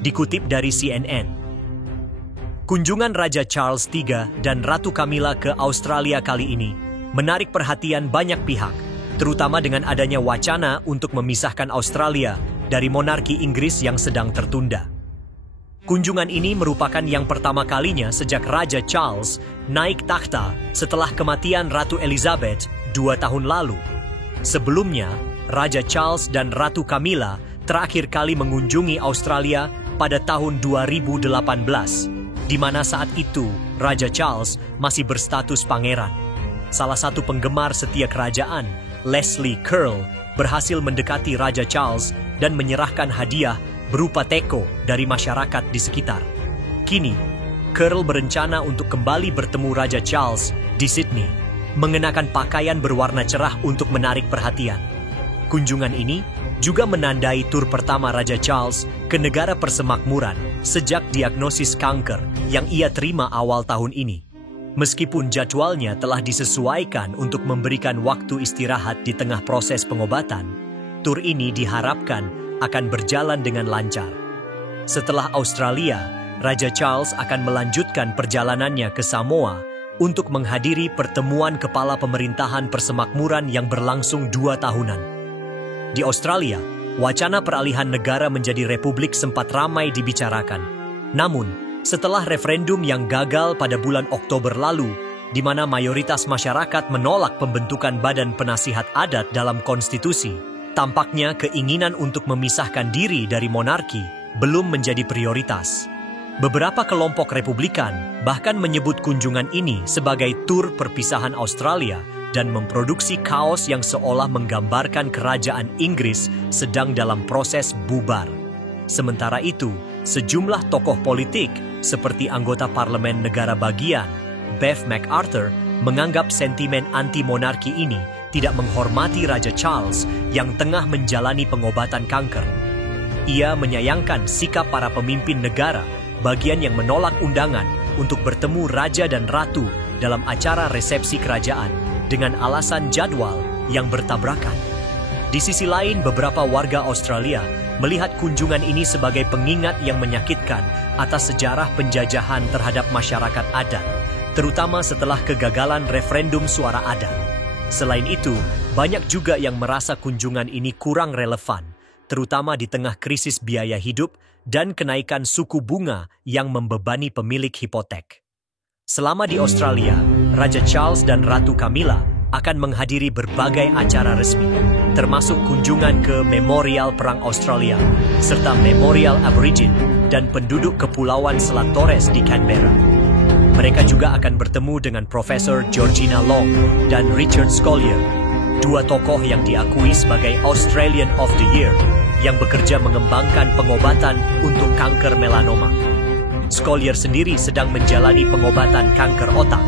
Dikutip dari CNN, kunjungan Raja Charles III dan Ratu Camilla ke Australia kali ini menarik perhatian banyak pihak, terutama dengan adanya wacana untuk memisahkan Australia dari monarki Inggris yang sedang tertunda. Kunjungan ini merupakan yang pertama kalinya sejak Raja Charles naik takhta setelah kematian Ratu Elizabeth 2 tahun lalu. Sebelumnya, Raja Charles dan Ratu Camilla terakhir kali mengunjungi Australia pada tahun 2018, di mana saat itu Raja Charles masih berstatus pangeran. Salah satu penggemar setia kerajaan, Leslie Curl, berhasil mendekati Raja Charles dan menyerahkan hadiah berupa teko dari masyarakat di sekitar. Kini, Curl berencana untuk kembali bertemu Raja Charles di Sydney, mengenakan pakaian berwarna cerah untuk menarik perhatian. Kunjungan ini juga menandai tur pertama Raja Charles ke negara persemakmuran sejak diagnosis kanker yang ia terima awal tahun ini. Meskipun jadwalnya telah disesuaikan untuk memberikan waktu istirahat di tengah proses pengobatan, tur ini diharapkan akan berjalan dengan lancar. Setelah Australia, Raja Charles akan melanjutkan perjalanannya ke Samoa untuk menghadiri pertemuan kepala pemerintahan persemakmuran yang berlangsung 2 tahunan. Di Australia, wacana peralihan negara menjadi republik sempat ramai dibicarakan. Namun, setelah referendum yang gagal pada bulan Oktober lalu, di mana mayoritas masyarakat menolak pembentukan badan penasihat adat dalam konstitusi, tampaknya keinginan untuk memisahkan diri dari monarki belum menjadi prioritas. Beberapa kelompok Republikan bahkan menyebut kunjungan ini sebagai tur perpisahan Australia dan memproduksi kaos yang seolah menggambarkan kerajaan Inggris sedang dalam proses bubar. Sementara itu, sejumlah tokoh politik seperti anggota Parlemen Negara Bagian, Bev McArthur, menganggap sentimen anti-monarki ini tidak menghormati Raja Charles yang tengah menjalani pengobatan kanker. Ia menyayangkan sikap para pemimpin negara bagian yang menolak undangan untuk bertemu Raja dan Ratu dalam acara resepsi kerajaan dengan alasan jadwal yang bertabrakan. Di sisi lain, beberapa warga Australia melihat kunjungan ini sebagai pengingat yang menyakitkan atas sejarah penjajahan terhadap masyarakat adat, terutama setelah kegagalan referendum suara adat. Selain itu, banyak juga yang merasa kunjungan ini kurang relevan, terutama di tengah krisis biaya hidup dan kenaikan suku bunga yang membebani pemilik hipotek. Selama di Australia, Raja Charles dan Ratu Camilla akan menghadiri berbagai acara resmi, termasuk kunjungan ke Memorial Perang Australia, serta Memorial Aborigin dan penduduk Kepulauan Selat Torres di Canberra. Mereka juga akan bertemu dengan Profesor Georgina Long dan Richard Scolyer, 2 tokoh yang diakui sebagai Australian of the Year yang bekerja mengembangkan pengobatan untuk kanker melanoma. Scolyer sendiri sedang menjalani pengobatan kanker otak.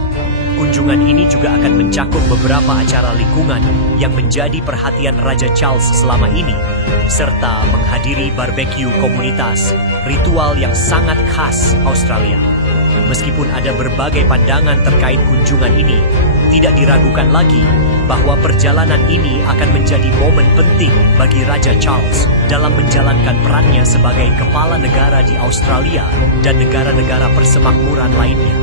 Kunjungan ini juga akan mencakup beberapa acara lingkungan yang menjadi perhatian Raja Charles selama ini, serta menghadiri barbeque komunitas, ritual yang sangat khas Australia. Meskipun ada berbagai pandangan terkait kunjungan ini, tidak diragukan lagi bahwa perjalanan ini akan menjadi momen penting bagi Raja Charles dalam menjalankan perannya sebagai kepala negara di Australia dan negara-negara persemakmuran lainnya.